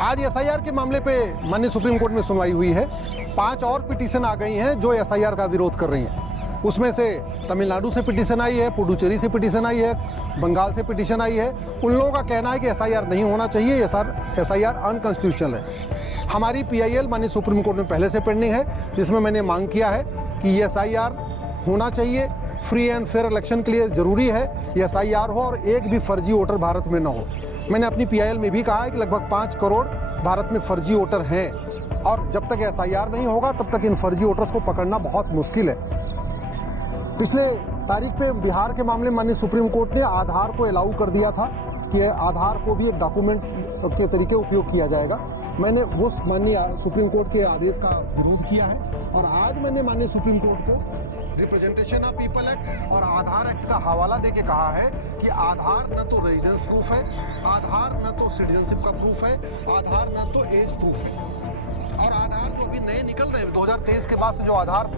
आज एसआईआर के मामले पे माननीय सुप्रीम कोर्ट में सुनवाई हुई है। 5 और पिटीशन आ गई हैं जो एसआईआर का विरोध कर रही हैं। उसमें से तमिलनाडु से पिटीशन आई है, पुडुचेरी से पिटीशन आई है, बंगाल से पिटीशन आई है। उन लोगों का कहना है कि एसआईआर नहीं होना चाहिए, एसआईआर अनकॉन्स्टिट्यूशनल है। हमारी पीआईएल माननीय सुप्रीम कोर्ट में पहले से पेंडिंग है, जिसमें मैंने मांग किया है कि ये एसआईआर होना चाहिए। फ्री एंड फेयर इलेक्शन के लिए ज़रूरी है ये एसआईआर हो और एक भी फर्जी वोटर भारत में न हो। मैंने अपनी पीआईएल में भी कहा है कि लगभग 5 करोड़ भारत में फर्जी वोटर हैं और जब तक एसआईआर नहीं होगा तब तक इन फर्जी वोटर्स को पकड़ना बहुत मुश्किल है। पिछले तारीख पे बिहार के मामले में माननीय सुप्रीम कोर्ट ने आधार को अलाउ कर दिया था कि आधार को भी एक डॉक्यूमेंट के तरीके उपयोग किया जाएगा। मैंने उस माननीय सुप्रीम कोर्ट के आदेश का विरोध किया है और आज मैंने माननीय सुप्रीम कोर्ट को रिप्रेजेंटेशन ऑफ पीपल एक्ट और आधार एक्ट का हवाला देके कहा है कि आधार न तो रेजिडेंस प्रूफ है, आधार न तो सिटीजनशिप का प्रूफ है, आधार न तो एज प्रूफ है। और आधार जो अभी नए निकल रहे हैं 2023 के बाद से जो आधार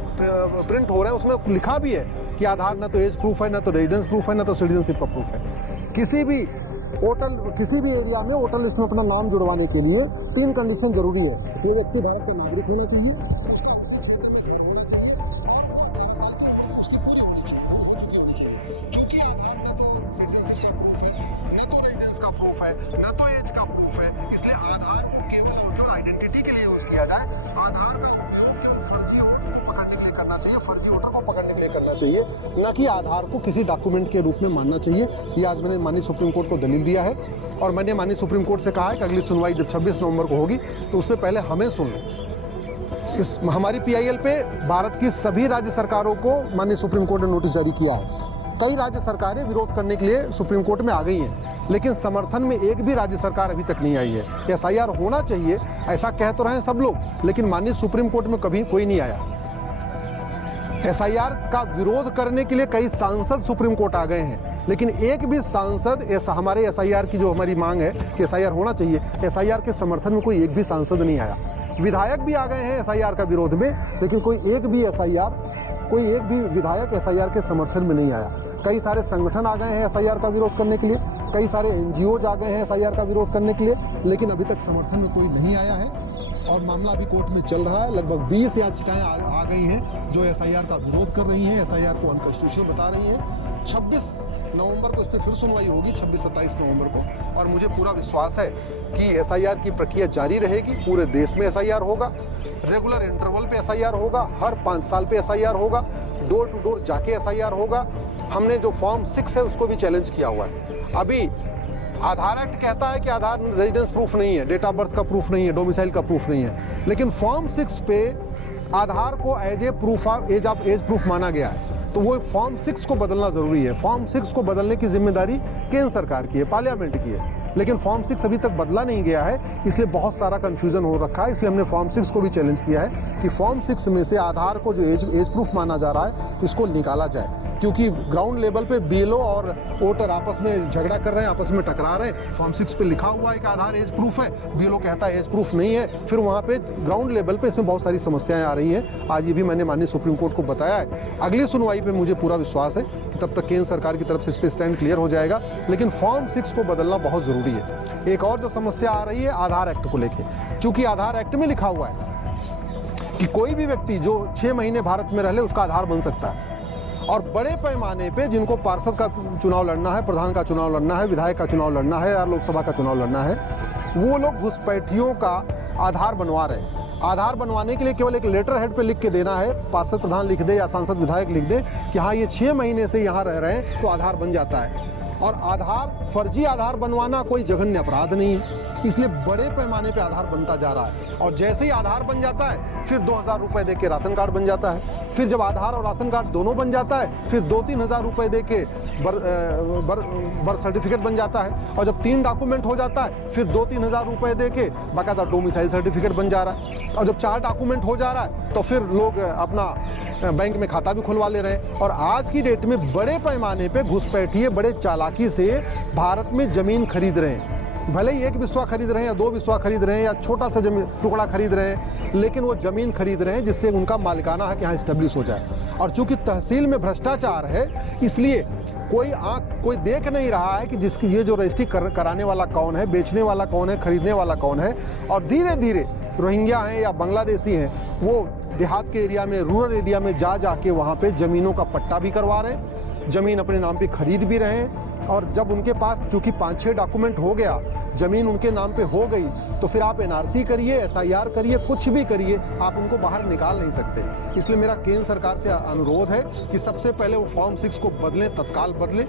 प्रिंट हो रहे हैं उसमें लिखा भी है कि आधार न तो एज प्रूफ है, न तो रेजिडेंस प्रूफ है, न तो सिटीजनशिप का प्रूफ है। किसी भी एरिया में वोटर लिस्ट में अपना नाम जुड़वाने के लिए 3 कंडीशन जरूरी है। ये व्यक्ति भारत का नागरिक होना चाहिए, इसका उसी क्षेत्र में घर होना चाहिए और 12 साल की उम्र उसकी पूरी होनी चाहिए। क्योंकि आधार न तो सिटीजनशिप का प्रूफ है, न तो रेजिडेंस का प्रूफ है, न तो एज का प्रूफ है, इसलिए आधार को केवल आइडेंटिटी के लिए यूज किया जाए। आधार का उपयोग केवल फर्जी वोटर को पकड़ने के लिए करना चाहिए, फर्जी वोटर को पकड़ने के लिए करना चाहिए, न कि आधार को किसी डॉक्यूमेंट के रूप में मानना चाहिए। ये आज मैंने माननीय सुप्रीम कोर्ट को दलील दिया है और मैंने माननीय सुप्रीम कोर्ट से कहा है कि अगली सुनवाई जब 26 नवंबर को होगी तो उसमें पहले हमें सुन लें। इस हमारी पीआईएल पे भारत की सभी राज्य सरकारों को माननीय सुप्रीम कोर्ट ने नोटिस जारी किया है। कई राज्य सरकारें विरोध करने के लिए सुप्रीम कोर्ट में आ गई हैं, लेकिन समर्थन में एक भी राज्य सरकार अभी तक नहीं आई है। एसआईआर होना चाहिए ऐसा कह तो रहे हैं सब लोग, लेकिन माननीय सुप्रीम कोर्ट में कभी कोई नहीं आया। एसआईआर का विरोध करने के लिए कई सांसद सुप्रीम कोर्ट आ गए हैं, लेकिन एक भी सांसद हमारे एसआईआर की जो हमारी मांग है कि एसआईआर होना चाहिए, एसआईआर के समर्थन में कोई एक भी सांसद नहीं आया। विधायक भी आ गए हैं एसआईआर का विरोध में, लेकिन कोई एक भी विधायक एसआईआर के समर्थन में नहीं आया। कई सारे संगठन आ गए हैं एसआईआर का विरोध करने के लिए, कई सारे एनजीओज आ गए हैं एसआईआर का विरोध करने के लिए, लेकिन अभी तक समर्थन में कोई नहीं आया है और मामला अभी कोर्ट में चल रहा है। लगभग 20 याचिकाएं आ गई हैं जो एसआईआर का विरोध कर रही हैं, एसआईआर को अनकॉन्स्टिट्यूशनल बता रही हैं। 26 नवंबर को इस पर फिर सुनवाई होगी, 26-27 नवंबर को, और मुझे पूरा विश्वास है कि एसआईआर की प्रक्रिया जारी रहेगी। पूरे देश में एसआईआर होगा, रेगुलर इंटरवल पे एसआईआर होगा, हर 5 साल पे एसआईआर होगा, डोर टू डोर जाके एसआईआर होगा। हमने जो फॉर्म 6 है उसको भी चैलेंज किया हुआ है। अभी आधार एक्ट कहता है कि आधार रेजिडेंस प्रूफ नहीं है, डेट ऑफ बर्थ का प्रूफ नहीं है, डोमिसाइल का प्रूफ नहीं है, लेकिन फॉर्म 6 पे आधार को एज एज प्रूफ माना गया है। तो वो फॉर्म 6 को बदलना ज़रूरी है। फॉर्म 6 को बदलने की जिम्मेदारी केंद्र सरकार की है, पार्लियामेंट की है, लेकिन फॉर्म 6 अभी तक बदला नहीं गया है, इसलिए बहुत सारा कन्फ्यूज़न हो रखा है। इसलिए हमने फॉर्म 6 को भी चैलेंज किया है कि फॉर्म 6 में से आधार को जो एज प्रूफ माना जा रहा है इसको निकाला जाए, क्योंकि ग्राउंड लेवल पे बीएलओ और वोटर आपस में झगड़ा कर रहे हैं, आपस में टकरा रहे हैं। फॉर्म 6 पे लिखा हुआ है कि आधार एज प्रूफ है, बीएलओ कहता है एज प्रूफ नहीं है, फिर वहाँ पे ग्राउंड लेवल पे इसमें बहुत सारी समस्याएं आ रही हैं। आज ये भी मैंने माननीय सुप्रीम कोर्ट को बताया है। अगली सुनवाई पे मुझे पूरा विश्वास है कि तब तक केंद्र सरकार की तरफ से इस पर स्टैंड क्लियर हो जाएगा, लेकिन फॉर्म 6 को बदलना बहुत ज़रूरी है। एक और जो समस्या आ रही है आधार एक्ट को लेके, चूँकि आधार एक्ट में लिखा हुआ है कि कोई भी व्यक्ति जो 6 महीने भारत में रह ले उसका आधार बन सकता है, और बड़े पैमाने पे जिनको पार्षद का चुनाव लड़ना है, प्रधान का चुनाव लड़ना है, विधायक का चुनाव लड़ना है या लोकसभा का चुनाव लड़ना है, वो लोग घुसपैठियों का आधार बनवा रहे हैं। आधार बनवाने के लिए केवल एक लेटर हेड पे लिख के देना है, पार्षद प्रधान लिख दे या सांसद विधायक लिख दे कि हाँ ये 6 महीने से यहाँ रह रहे हैं, तो आधार बन जाता है। और फर्जी आधार बनवाना कोई जघन्य अपराध नहीं है, इसलिए बड़े पैमाने पे आधार बनता जा रहा है। और जैसे ही आधार बन जाता है फिर 2000 रुपये दे के राशन कार्ड बन जाता है, फिर जब आधार और राशन कार्ड दोनों बन जाता है फिर 2-3 हज़ार रुपये दे के बर्थ सर्टिफिकेट बन जाता है, और जब 3 डॉक्यूमेंट हो जाता है फिर 2-3 हज़ार रुपये दे के बाकायदा डोमिसाइल सर्टिफिकेट बन जा रहा है, और जब 4 डॉक्यूमेंट हो जा रहा है तो फिर लोग अपना बैंक में खाता भी खुलवा ले रहे हैं। और आज की डेट में बड़े पैमाने पे घुसपैठिए बड़े चालाकी से भारत में ज़मीन खरीद रहे हैं, भले ही 1 बिस्वा खरीद रहे हैं या 2 बिस्वा खरीद रहे हैं या छोटा सा जमीन टुकड़ा खरीद रहे हैं, लेकिन वो ज़मीन खरीद रहे हैं जिससे उनका मालिकाना हक यहाँ इस्टेब्लिश हो जाए। और चूंकि तहसील में भ्रष्टाचार है, इसलिए कोई देख नहीं रहा है कि जिसकी ये जो रजिस्ट्री कराने वाला कौन है, बेचने वाला कौन है, खरीदने वाला कौन है। और धीरे धीरे रोहिंग्या हैं या बांग्लादेशी हैं, वो देहात के एरिया में, रूरल एरिया में जा के वहाँ पे ज़मीनों का पट्टा भी करवा रहे हैं, ज़मीन अपने नाम पे खरीद भी रहे हैं। और जब उनके पास चूँकि 5-6 डॉक्यूमेंट हो गया, ज़मीन उनके नाम पे हो गई, तो फिर आप NRC करिए, SIR करिए, कुछ भी करिए, आप उनको बाहर निकाल नहीं सकते। इसलिए मेरा केंद्र सरकार से अनुरोध है कि सबसे पहले वो फॉर्म 6 को बदलें, तत्काल बदलें।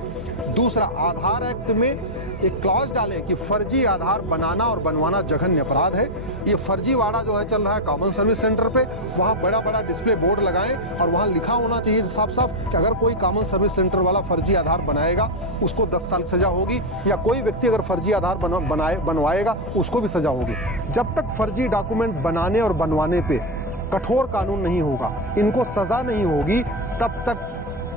दूसरा, आधार एक्ट में एक क्लॉज डालें कि फर्जी आधार बनाना और बनवाना जघन्य अपराध है। ये फर्जीवाड़ा जो है चल रहा है कॉमन सर्विस सेंटर पे, वहाँ बड़ा बड़ा डिस्प्ले बोर्ड लगाएं और वहाँ लिखा होना चाहिए साफ साफ कि अगर कोई कॉमन सर्विस सेंटर वाला फर्जी आधार बनाएगा उसको 10 साल सजा होगी, या कोई व्यक्ति अगर फर्जी आधार बनवाएगा उसको भी सजा होगी। जब तक फर्जी डॉक्यूमेंट बनाने और बनवाने पे कठोर कानून नहीं होगा, इनको सजा नहीं होगी, तब तक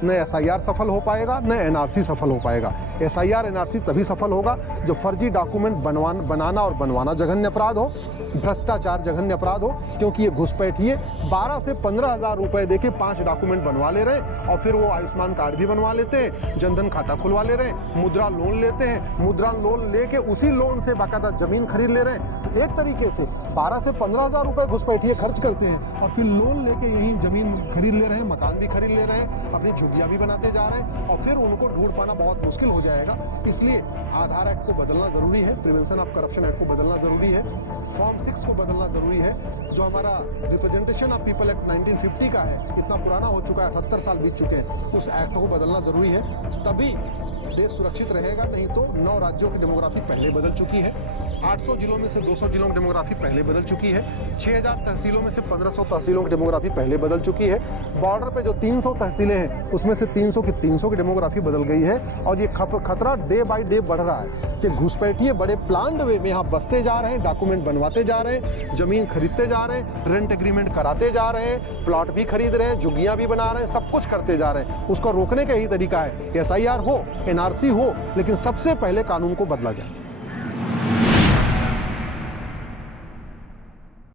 न SIR सफल हो पाएगा, न NRC सफल हो पाएगा। SIR NRC तभी सफल होगा जब फर्जी डॉक्यूमेंट बनाना और बनवाना जघन्य अपराध हो, भ्रष्टाचार जघन्य अपराध हो, क्योंकि ये घुसपैठिए 12 से 15 हज़ार रुपए देके 5 डॉक्यूमेंट बनवा ले रहे हैं और फिर वो आयुष्मान कार्ड भी बनवा लेते हैं, जनधन खाता खुलवा ले रहे हैं, मुद्रा लोन लेते हैं, मुद्रा लोन लेके उसी लोन से बाकायदा जमीन खरीद ले रहे हैं। तो एक तरीके से 12 से 15 हज़ार रुपए घुसपैठिए खर्च करते हैं और फिर लोन लेके यहीं जमीन खरीद ले रहे हैं, मकान भी खरीद ले रहे हैं, अपनी झुग्गियाँ भी बनाते जा रहे हैं और फिर उनको ढूंढ पाना बहुत मुश्किल हो जाएगा। इसलिए आधार एक्ट को बदलना जरूरी है, प्रिवेंशन ऑफ करप्शन एक्ट को बदलना जरूरी है, फॉर्म 6 को बदलना जरूरी है। जो हमारा रिप्रेजेंटेशन ऑफ पीपल एक्ट 1950 का है, इतना पुराना हो चुका है, 78 साल बीत चुके हैं, उस एक्ट को बदलना जरूरी है, तभी देश सुरक्षित रहेगा। नहीं तो 9 राज्यों की डेमोग्राफी पहले बदल चुकी है, 800 जिलों में से 200 जिलों की डेमोग्राफी पहले बदल चुकी है, 6000 तहसीलों में से 1500 तहसीलों की डेमोग्राफी पहले बदल चुकी है, बॉर्डर पे जो 300 तहसीलें हैं उसमें से 300 की डेमोग्राफी बदल गई है। और ये खतरा डे बाय डे बढ़ रहा है कि घुसपैठिए बड़े प्लान्ड वे में यहाँ बसते जा रहे हैं, डॉक्यूमेंट बनवाते जा रहे हैं, जमीन खरीदते जा रहे हैं, रेंट एग्रीमेंट कराते जा रहे हैं, प्लॉट भी खरीद रहे हैं, झुग्गियाँ भी बना रहे हैं, सब कुछ करते जा रहे हैं। उसको रोकने का यही तरीका है, SIR हो, NRC हो, लेकिन सबसे पहले कानून को बदला जाए।